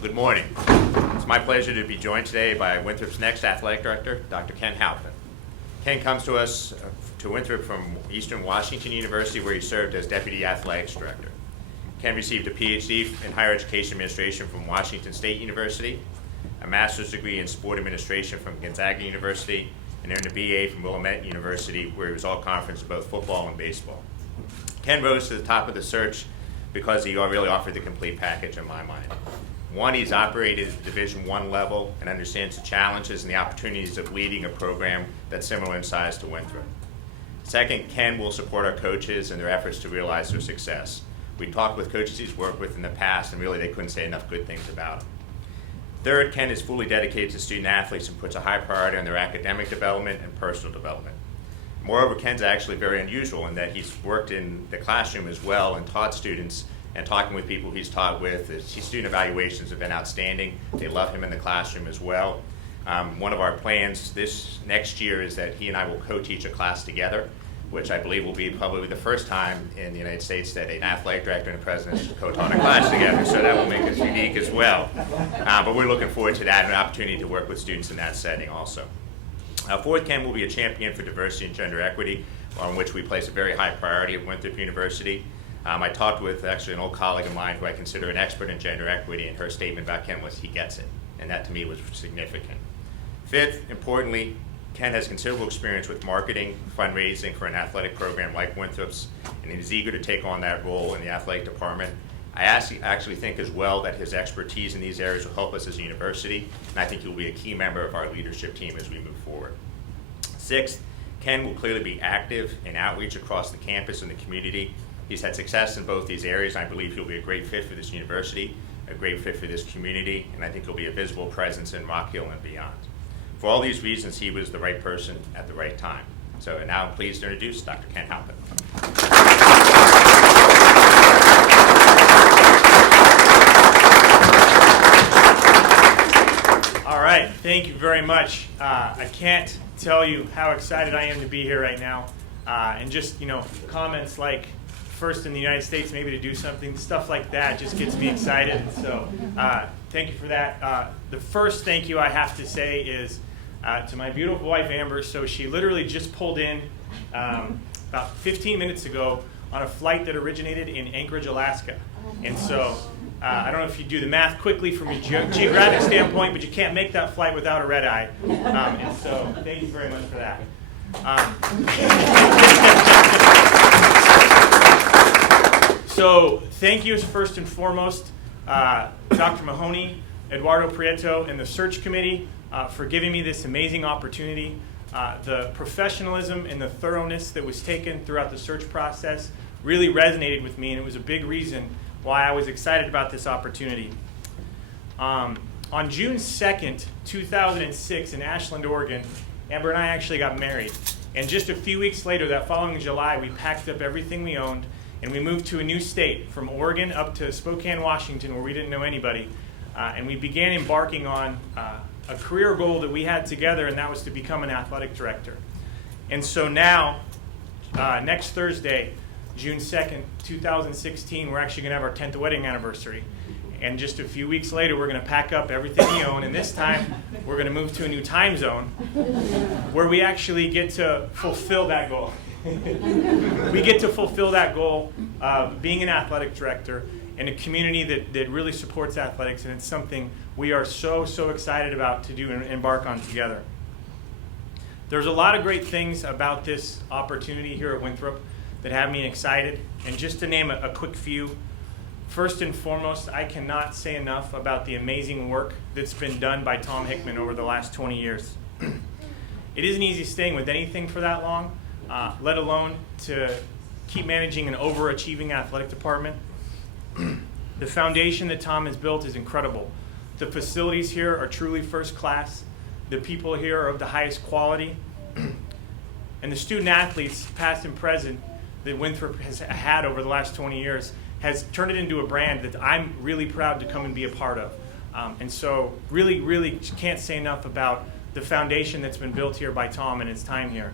Well, good morning. It's my pleasure to be joined today by Winthrop's next athletic director, Dr. Ken Halpin. Ken comes to us to Winthrop from Eastern Washington University, where he served as Deputy Athletics Director. Ken received a PhD in Higher Education Administration from Washington State University, a master's degree in Sport Administration from Gonzaga University, and earned a BA from Willamette University, where he was all-conference in both football and baseball. Ken rose to the top of the search because he really offered the complete package in my mind. One, he's operated at Division I level and understands the challenges and the opportunities of leading a program that's similar in size to Winthrop. Second, Ken will support our coaches in their efforts to realize their success. We talked with coaches he's worked with in the past, and really they couldn't say enough good things about him. Third, Ken is fully dedicated to student athletes and puts a high priority on their academic development and personal development. Moreover, Ken's actually very unusual in that he's worked in the classroom as well and taught students, and talking with people he's taught with. His student evaluations have been outstanding. They love him in the classroom as well. One of our plans this next year is that he and I will co-teach a class together, which I believe will be probably the first time in the United States that an athletic director and a president has co-taught a class together, so that will make us unique as well. But we're looking forward to that and an opportunity to work with students in that setting also. Fourth, Ken will be a champion for diversity and gender equity, on which we place a very high priority at Winthrop University. I talked with actually an old colleague of mine who I consider an expert in gender equity, and her statement about Ken was he gets it, and that to me was significant. Fifth, importantly, Ken has considerable experience with marketing, fundraising for an athletic program like Winthrop's, and he's eager to take on that role in the athletic department. I actually think as well that his expertise in these areas will help us as a university, and I think he will be a key member of our leadership team as we move forward. Sixth, Ken will clearly be active in outreach across the campus and the community. He's had success in both these areas, and I believe he'll be a great fit for this university, a great fit for this community, and I think he'll be a visible presence in Rock Hill and beyond. For all these reasons, he was the right person at the right time. So now I'm pleased to introduce Dr. Ken Halpin. All right, thank you very much. I can't tell you how excited I am to be here right now. And just, comments like first in the United States maybe to do something, stuff like that just gets me excited. So thank you for that. The first thank you I have to say is to my beautiful wife, Amber. So she literally just pulled in about 15 minutes ago on a flight that originated in Anchorage, Alaska. And so I don't know if you do the math quickly from a geographic standpoint, but you can't make that flight without a red eye. And so thank you very much for that. So thank you first and foremost, Dr. Mahoney, Eduardo Prieto, and the search committee for giving me this amazing opportunity. The professionalism and the thoroughness that was taken throughout the search process really resonated with me, and it was a big reason why I was excited about this opportunity. On June 2nd, 2006 in Ashland, Oregon, Amber and I actually got married. And just a few weeks later, that following July, we packed up everything we owned and we moved to a new state from Oregon up to Spokane, Washington, where we didn't know anybody. And we began embarking on a career goal that we had together, and that was to become an athletic director. And so now, next Thursday, June 2nd, 2016, we're actually going to have our 10th wedding anniversary. And just a few weeks later, we're going to pack up everything we own, and this time, we're going to move to a new time zone where we actually get to fulfill that goal. We get to fulfill that goal of being an athletic director in a community that really supports athletics, and it's something we are so excited about to do and embark on together. There's a lot of great things about this opportunity here at Winthrop that have me excited, and just to name a quick few, first and foremost, I cannot say enough about the amazing work that's been done by Tom Hickman over the last 20 years. It isn't easy staying with anything for that long, let alone to keep managing an overachieving athletic department. The foundation that Tom has built is incredible. The facilities here are truly first class. The people here are of the highest quality. And the student athletes, past and present, that Winthrop has had over the last 20 years has turned it into a brand that I'm really proud to come and be a part of. And so really can't say enough about the foundation that's been built here by Tom and his time here.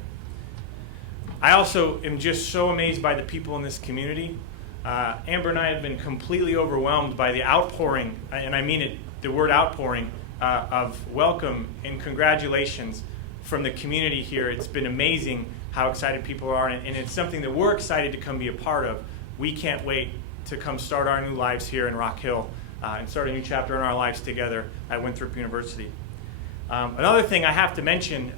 I also am just so amazed by the people in this community. Amber and I have been completely overwhelmed by the outpouring, and I mean it the word outpouring of welcome and congratulations from the community here. It's been amazing how excited people are, and it's something that we're excited to come be a part of. We can't wait to come start our new lives here in Rock Hill and start a new chapter in our lives together at Winthrop University. Another thing I have to mention,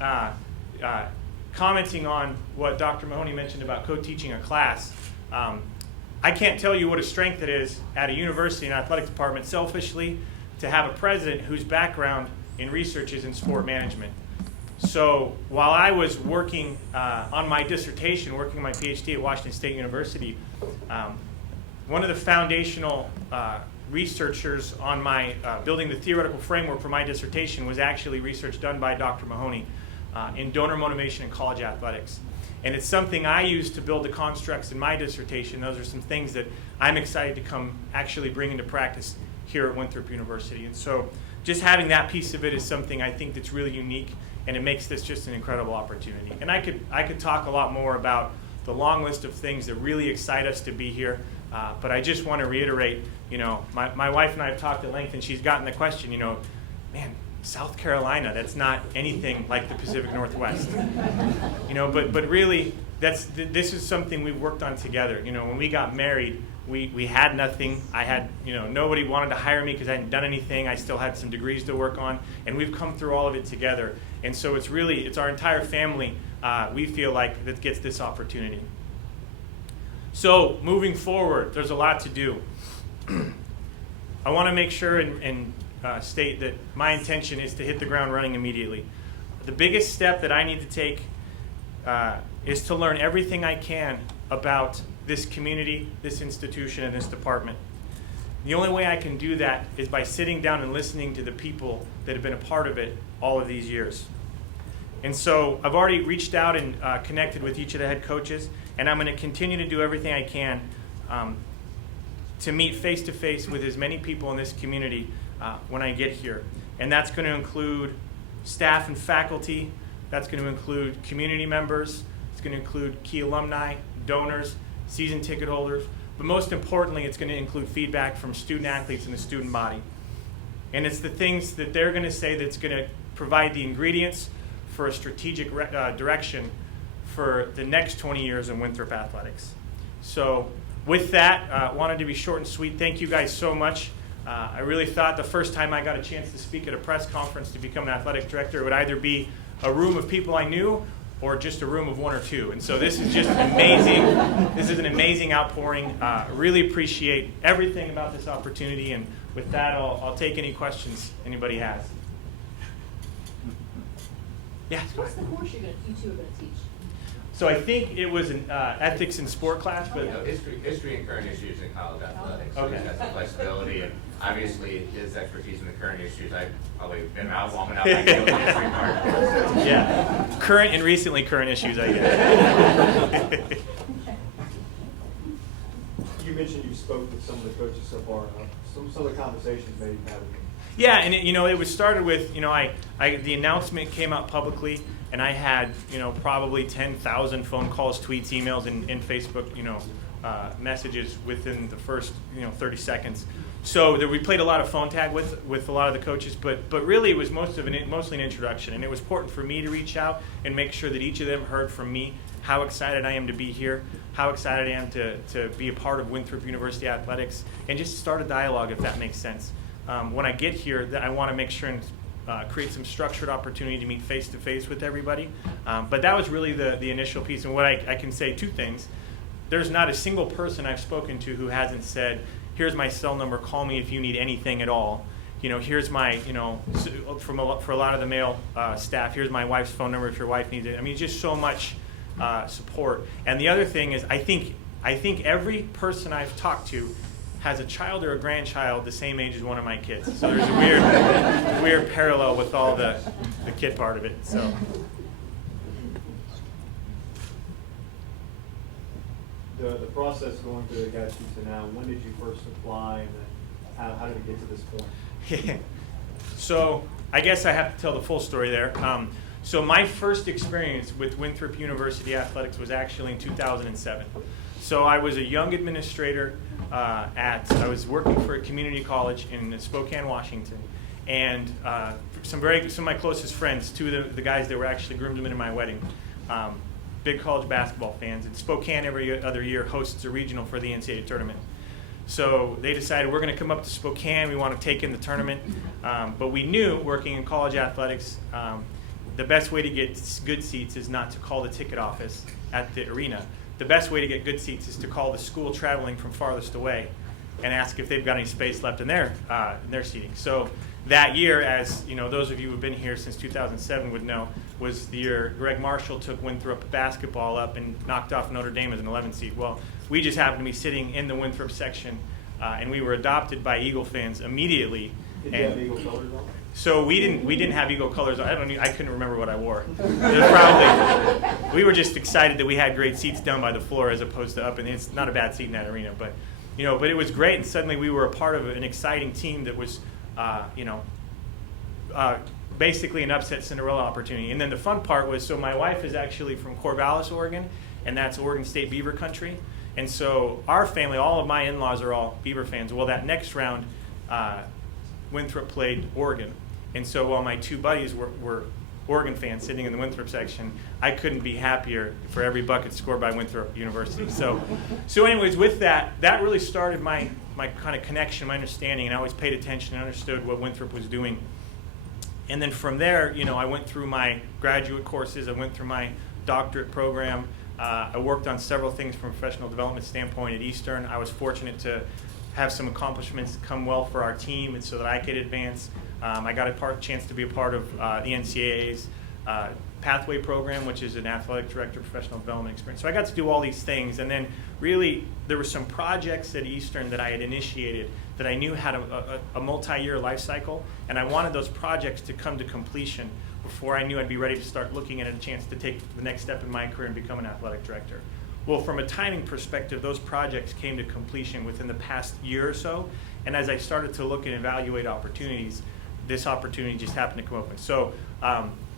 commenting on what Dr. Mahoney mentioned about co-teaching a class, I can't tell you what a strength it is at a university and athletic department, selfishly, to have a president whose background in research is in sport management. So while I was working on my dissertation, working on my PhD at Washington State University, one of the foundational researchers on my building the theoretical framework for my dissertation was actually research done by Dr. Mahoney in donor motivation in college athletics. And it's something I use to build the constructs in my dissertation. Those are some things that I'm excited to come actually bring into practice here at Winthrop University. And so just having that piece of it is something I think that's really unique, and it makes this just an incredible opportunity. And I could talk a lot more about the long list of things that really excite us to be here, but I just want to reiterate, my wife and I have talked at length, and she's gotten the question, man, South Carolina, that's not anything like the Pacific Northwest. But really, this is something we've worked on together. When we got married, we had nothing. I had, nobody wanted to hire me because I hadn't done anything. I still had some degrees to work on, and we've come through all of it together. And so it's our entire family, we feel like, that gets this opportunity. So moving forward, there's a lot to do. I want to make sure and state that my intention is to hit the ground running immediately. The biggest step that I need to take is to learn everything I can about this community, this institution, and this department. The only way I can do that is by sitting down and listening to the people that have been a part of it all of these years. And so I've already reached out and connected with each of the head coaches, and I'm going to continue to do everything I can to meet face-to-face with as many people in this community when I get here. And that's going to include staff and faculty. That's going to include community members. It's going to include key alumni, donors, season ticket holders. But most importantly, it's going to include feedback from student athletes in the student body. And it's the things that they're going to say that's going to provide the ingredients for a strategic direction for the next 20 years in Winthrop athletics. So with that, wanted to be short and sweet. Thank you guys so much. I really thought the first time I got a chance to speak at a press conference to become an athletic director, it would either be a room of people I knew or just a room of one or two. And so this is just amazing. This is an amazing outpouring. Really appreciate everything about this opportunity. And with that, I'll take any questions anybody has. Yeah. What's the course you two are going to teach? So I think it was an ethics and sport class, but History and current issues in college athletics. So Okay. he's got some flexibility, and obviously his expertise in the current issues. I've probably been out long enough. I know the history part. yeah, current and recently current issues, I guess. You mentioned you spoke with some of the coaches so far. Some of the conversations maybe you've had with them. Yeah, and it was started with, the announcement came out publicly, and I had, probably 10,000 phone calls, tweets, emails, and Facebook, messages within the first, 30 seconds. So we played a lot of phone tag with a lot of the coaches, but really it was mostly an introduction, and it was important for me to reach out and make sure that each of them heard from me how excited I am to be here, how excited I am to be a part of Winthrop University athletics, and just start a dialogue, if that makes sense. When I get here, I want to make sure and create some structured opportunity to meet face-to-face with everybody. But that was really the initial piece. And what I can say, two things. There's not a single person I've spoken to who hasn't said, here's my cell number, call me if you need anything at all. Here's my, for a lot of the male staff, here's my wife's phone number if your wife needs it. I mean, just so much support. And the other thing is, I think every person I've talked to has a child or a grandchild the same age as one of my kids. So there's a weird parallel with all the kid part of it. So. The process going through that got you to now, when did you first apply, and then how did it get to this point? So I guess I have to tell the full story there. So my first experience with Winthrop University athletics was actually in 2007. So I was a young administrator I was working for a community college in Spokane, Washington, and some of my closest friends, two of the guys that were actually groomsmen in my wedding, big college basketball fans. And Spokane every other year hosts a regional for the NCAA tournament. So they decided we're going to come up to Spokane. We want to take in the tournament. But we knew, working in college athletics, the best way to get good seats is not to call the ticket office at the arena. The best way to get good seats is to call the school traveling from farthest away and ask if they've got any space left in their seating. So that year, as you know, those of you who have been here since 2007 would know, was the year Greg Marshall took Winthrop basketball up and knocked off Notre Dame as an 11 seed. Well, we just happened to be sitting in the Winthrop section, and we were adopted by Eagle fans immediately. Did you have Eagle colors on? So we didn't have Eagle colors on. I couldn't remember what I wore. It was probably, we were just excited that we had great seats down by the floor as opposed to up, and it's not a bad seat in that arena, but but it was great, and suddenly we were a part of an exciting team that was basically an upset Cinderella opportunity. And then the fun part was, so my wife is actually from Corvallis, Oregon, and that's Oregon State Beaver country. And so our family, all of my in-laws are all Beaver fans. Well, that next round, Winthrop played Oregon. And so while my two buddies were Oregon fans sitting in the Winthrop section, I couldn't be happier for every bucket scored by Winthrop University. So anyways, with that really started my kind of connection, my understanding, and I always paid attention and understood what Winthrop was doing. And then from there, I went through my graduate courses, I went through my doctorate program. I worked on several things from a professional development standpoint at Eastern. I was fortunate to have some accomplishments come well for our team, and so that I could advance. I got a chance to be a part of the NCAA's Pathway program, which is an athletic director professional development experience. So I got to do all these things, and then really there were some projects at Eastern that I had initiated that I knew had a multi-year life cycle, and I wanted those projects to come to completion before I knew I'd be ready to start looking at a chance to take the next step in my career and become an athletic director. Well, from a timing perspective, those projects came to completion within the past year or so, and as I started to look and evaluate opportunities, this opportunity just happened to come open. So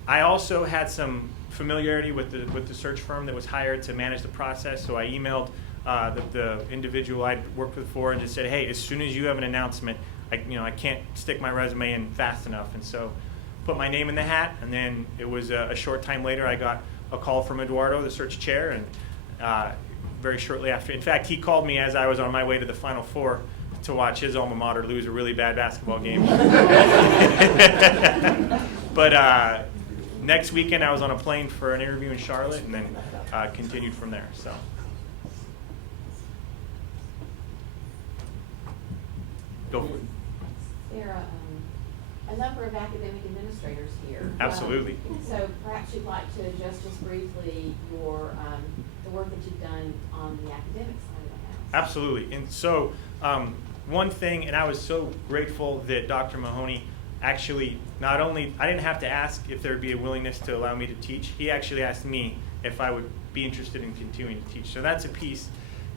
I also had some familiarity with the search firm that was hired to manage the process, so I emailed the individual I'd worked with before and just said, hey, as soon as you have an announcement, I can't stick my resume in fast enough, and so put my name in the hat, and then it was a short time later I got a call from Eduardo, the search chair, and very shortly after, in fact, he called me as I was on my way to the Final Four to watch his alma mater lose a really bad basketball game. But next weekend I was on a plane for an interview in Charlotte, and then continued from there. So. Go for it. There are a number of academic administrators here. Absolutely. So perhaps you'd like to address just briefly your the work that you've done on the academic side of the house. Absolutely. And so one thing, and I was so grateful that Dr. Mahoney actually not only, I didn't have to ask if there would be a willingness to allow me to teach. He actually asked me if I would be interested in continuing to teach. So that's a piece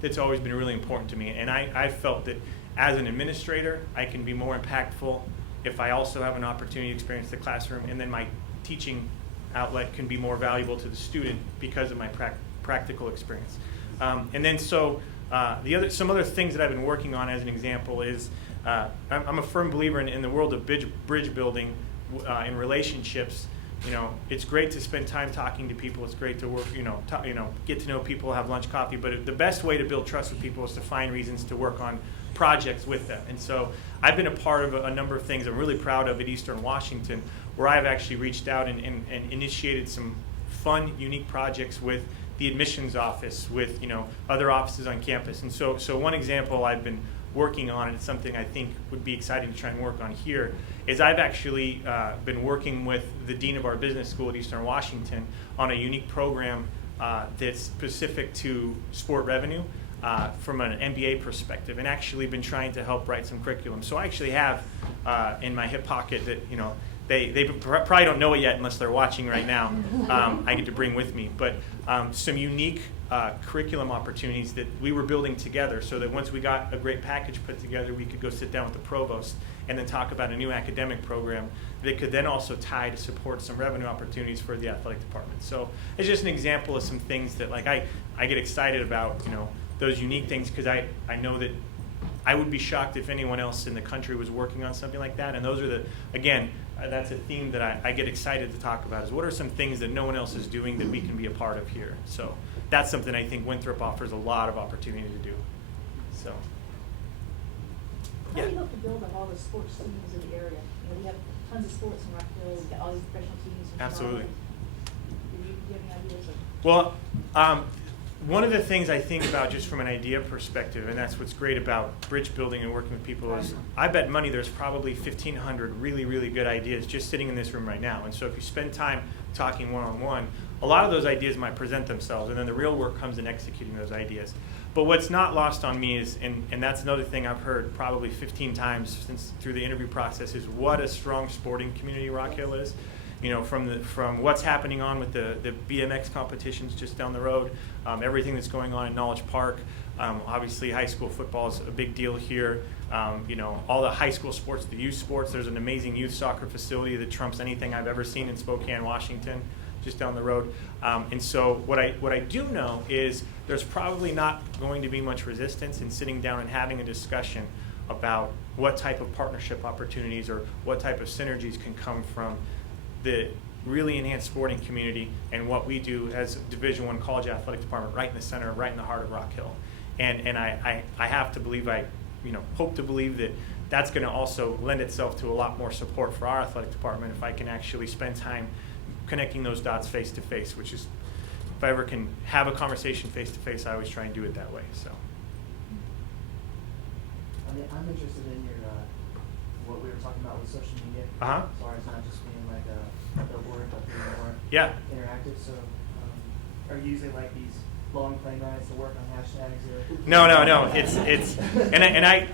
that's always been really important to me. And I felt that as an administrator, I can be more impactful if I also have an opportunity to experience the classroom, and then my teaching outlet can be more valuable to the student because of my practical experience. And then so some other things that I've been working on as an example is I'm a firm believer in the world of bridge building in relationships. It's great to spend time talking to people. It's great to work, get to know people, have lunch, coffee. But the best way to build trust with people is to find reasons to work on projects with them. And so I've been a part of a number of things I'm really proud of at Eastern Washington, where I've actually reached out and initiated some fun, unique projects with the admissions office, with other offices on campus. And so one example I've been working on, and it's something I think would be exciting to try and work on here, is I've actually been working with the dean of our business school at Eastern Washington on a unique program that's specific to sport revenue from an MBA perspective, and actually been trying to help write some curriculum. So I actually have in my hip pocket that they probably don't know it yet unless they're watching right now. I get to bring with me, but some unique curriculum opportunities that we were building together, so that once we got a great package put together, we could go sit down with the provost and then talk about a new academic program that could then also tie to support some revenue opportunities for the athletic department. So it's just an example of some things that I get excited about, those unique things, because I know that I would be shocked if anyone else in the country was working on something like that. And those are that's a theme that I get excited to talk about, is what are some things that no one else is doing that we can be a part of here. So that's something I think Winthrop offers a lot of opportunity to do. So. How do you hope to build up all the sports teams in the area? We have tons of sports in Rockville, we've got all these professional teams in Absolutely. Charlotte. Do you have any ideas of? Well, one of the things I think about just from an idea perspective, and that's what's great about bridge building and working with people, is I bet money there's probably 1,500 really, really good ideas just sitting in this room right now. And so if you spend time talking one-on-one, a lot of those ideas might present themselves, and then the real work comes in executing those ideas. But what's not lost on me is, and that's another thing I've heard probably 15 times since through the interview process, is what a strong sporting community Rock Hill is. From what's happening on with the BMX competitions just down the road, everything that's going on in Knowledge Park. Obviously, high school football is a big deal here. All the high school sports, the youth sports. There's an amazing youth soccer facility that trumps anything I've ever seen in Spokane, Washington, just down the road. And so what I do know is there's probably not going to be much resistance in sitting down and having a discussion about what type of partnership opportunities or what type of synergies can come from the really enhanced sporting community and what we do as Division I college athletic department, right in the center, right in the heart of Rock Hill. And I have to believe, hope to believe that that's going to also lend itself to a lot more support for our athletic department if I can actually spend time connecting those dots face to face, which is, if I ever can have a conversation face to face, I always try and do it that way. So. I'm interested in your what we were talking about with social media. Uh-huh. As far as not just being like a billboard, but being more interactive. So, are you using like these long plane rides to work on hashtags or? No. It's and I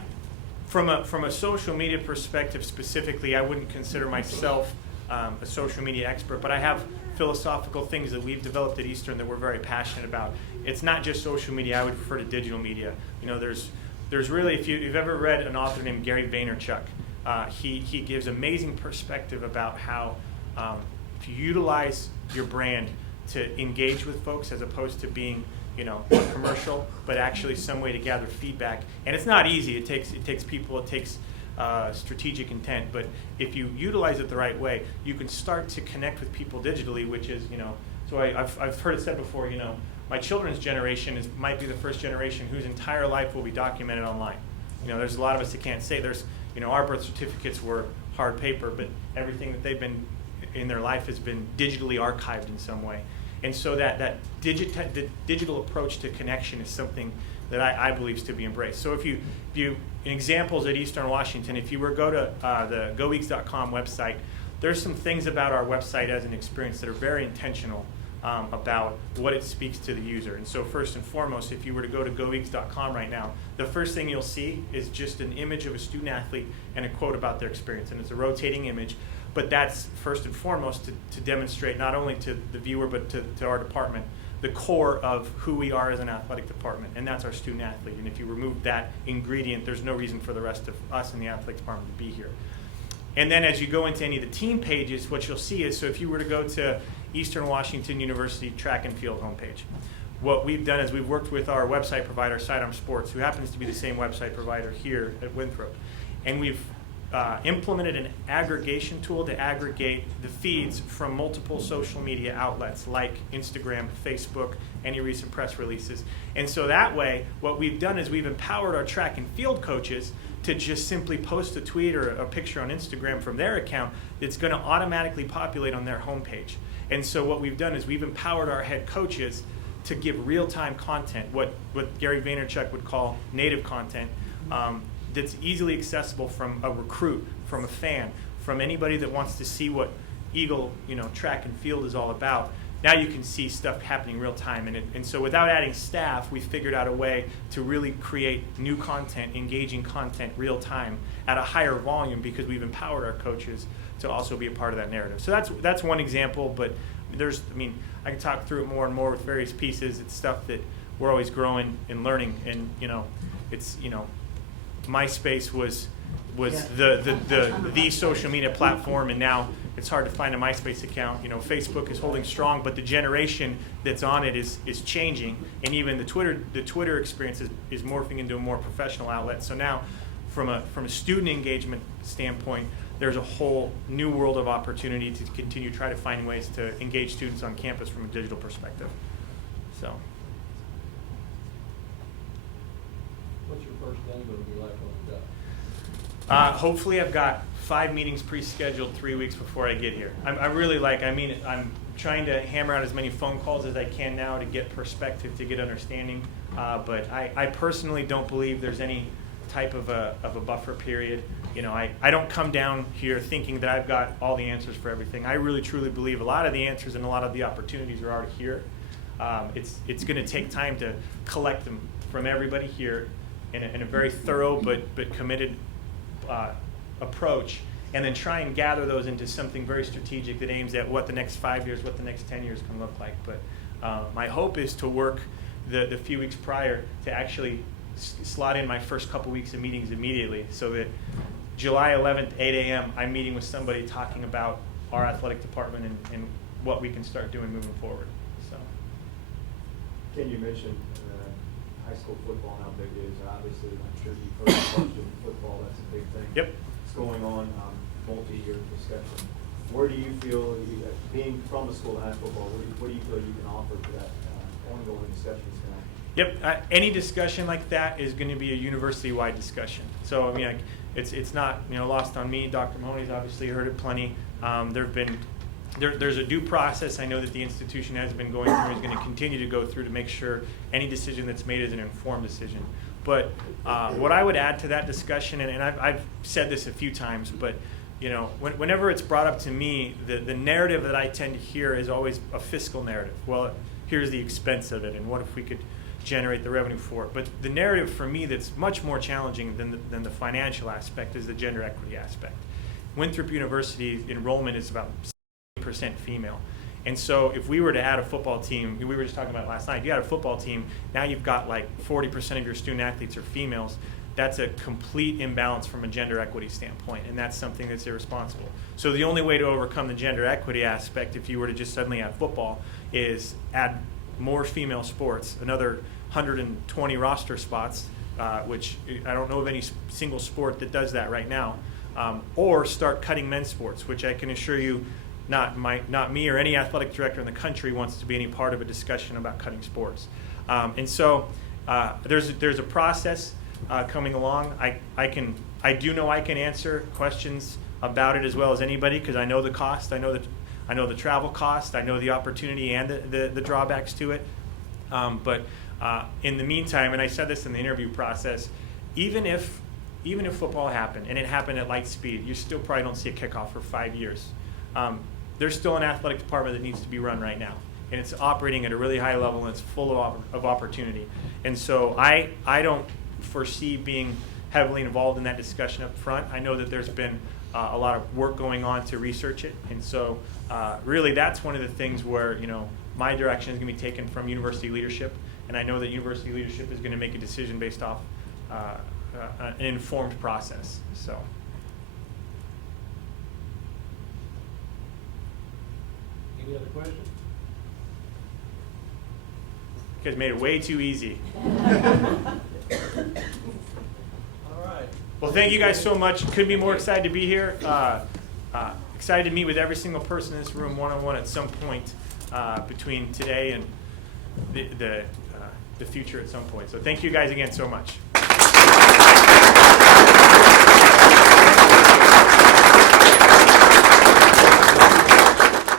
from a social media perspective specifically, I wouldn't consider myself a social media expert, but I have philosophical things that we've developed at Eastern that we're very passionate about. It's not just social media. I would refer to digital media. There's really, if you've ever read an author named Gary Vaynerchuk, he gives amazing perspective about how if you utilize your brand to engage with folks as opposed to being a commercial, but actually some way to gather feedback. And it's not easy. It takes people. It takes strategic intent. But if you utilize it the right way, you can start to connect with people digitally, which is So I've heard it said before. My children's generation might be the first generation whose entire life will be documented online. There's a lot of us that can't say there's, our birth certificates were hard paper, but everything that they've been in their life has been digitally archived in some way. And so the digital approach to connection is something that I believe is to be embraced. So if you examples at Eastern Washington, if you were to go to the goeags.com website, there's some things about our website as an experience that are very intentional about what it speaks to the user. And so first and foremost, if you were to go to goeags.com right now, the first thing you'll see is just an image of a student athlete and a quote about their experience. And it's a rotating image, but that's first and foremost to demonstrate not only to the viewer but to our department the core of who we are as an athletic department, and that's our student athlete. And if you remove that ingredient, there's no reason for the rest of us in the athletic department to be here. And then as you go into any of the team pages, what you'll see is, so if you were to go to Eastern Washington University track and field homepage, what we've done is we've worked with our website provider, Sidearm Sports, who happens to be the same website provider here at Winthrop. And we've implemented an aggregation tool to aggregate the feeds from multiple social media outlets like Instagram, Facebook, any recent press releases. And so that way, what we've done is we've empowered our track and field coaches to just simply post a tweet or a picture on Instagram from their account that's going to automatically populate on their homepage. And so what we've done is we've empowered our head coaches to give real-time content, what Gary Vaynerchuk would call native content, that's easily accessible from a recruit, from a fan, from anybody that wants to see what Eagle, track and field is all about. Now you can see stuff happening real time. And so without adding staff, we figured out a way to really create new content, engaging content real time at a higher volume because we've empowered our coaches to also be a part of that narrative. So that's one example, but I can talk through it more and more with various pieces. It's stuff that we're always growing and learning, and it's MySpace was the social media platform, and now it's hard to find a MySpace account. You know, Facebook is holding strong, but the generation that's on it is changing, and even the Twitter experience is morphing into a more professional outlet. So now, from a student engagement standpoint, there's a whole new world of opportunity to continue to try to find ways to engage students on campus from a digital perspective. So. What's your first day going to be like on the job? Hopefully I've got 5 meetings pre-scheduled 3 weeks before I get here. I'm trying to hammer out as many phone calls as I can now to get perspective, to get understanding. But I personally don't believe there's any type of a buffer period. You know, I don't come down here thinking that I've got all the answers for everything. I really truly believe a lot of the answers and a lot of the opportunities are already here. It's going to take time to collect them from everybody here in a very thorough but committed approach, and then try and gather those into something very strategic that aims at what the next 5 years, what the next 10 years can look like. But my hope is to work the few weeks prior to actually slot in my first couple weeks of meetings immediately, so that July 11th, 8 a.m., I'm meeting with somebody talking about our athletic department and what we can start doing moving forward. So, Ken, you mentioned high school football and how big it is. Obviously, I'm sure you've heard the question in football. That's a big thing. Yep. It's going on, multi-year discussion. Where do you feel, being from the school of high football, what do you feel you can offer to that ongoing discussion that's going on? Yep. Any discussion like that is going to be a university-wide discussion. So I mean, it's not lost on me. Dr. Mahoney's obviously heard it plenty. There's a due process I know that the institution has been going through, is going to continue to go through to make sure any decision that's made is an informed decision. But what I would add to that discussion, and I've said this a few times, but whenever it's brought up to me, the narrative that I tend to hear is always a fiscal narrative. Well, here's the expense of it, and what if we could generate the revenue for it? But the narrative for me that's much more challenging than the financial aspect is the gender equity aspect. Winthrop University enrollment is about 70% female. And so if we were to add a football team, we were just talking about it last night, you had a football team, now you've got like 40% of your student athletes are females. That's a complete imbalance from a gender equity standpoint, and that's something that's irresponsible. So the only way to overcome the gender equity aspect, if you were to just suddenly add football, is add more female sports, another 120 roster spots, which I don't know of any single sport that does that right now, or start cutting men's sports, which I can assure you not me or any athletic director in the country wants to be any part of a discussion about cutting sports. And so there's a process coming along. I do know I can answer questions about it as well as anybody, because I know the cost, I know the travel cost, I know the opportunity and the drawbacks to it. But in the meantime, and I said this in the interview process, even if football happened and it happened at light speed, you still probably don't see a kickoff for 5 years. There's still an athletic department that needs to be run right now, and it's operating at a really high level, and it's full of opportunity. And so I don't foresee being heavily involved in that discussion up front. I know that there's been a lot of work going on to research it, and so really that's one of the things where my direction is going to be taken from university leadership, and I know that university leadership is going to make a decision based off an informed process. So. Any other questions? You guys made it way too easy. All right. Well, thank you guys so much. Couldn't be more excited to be here. Excited to meet with every single person in this room one-on-one at some point between today and the future at some point. So thank you guys again so much.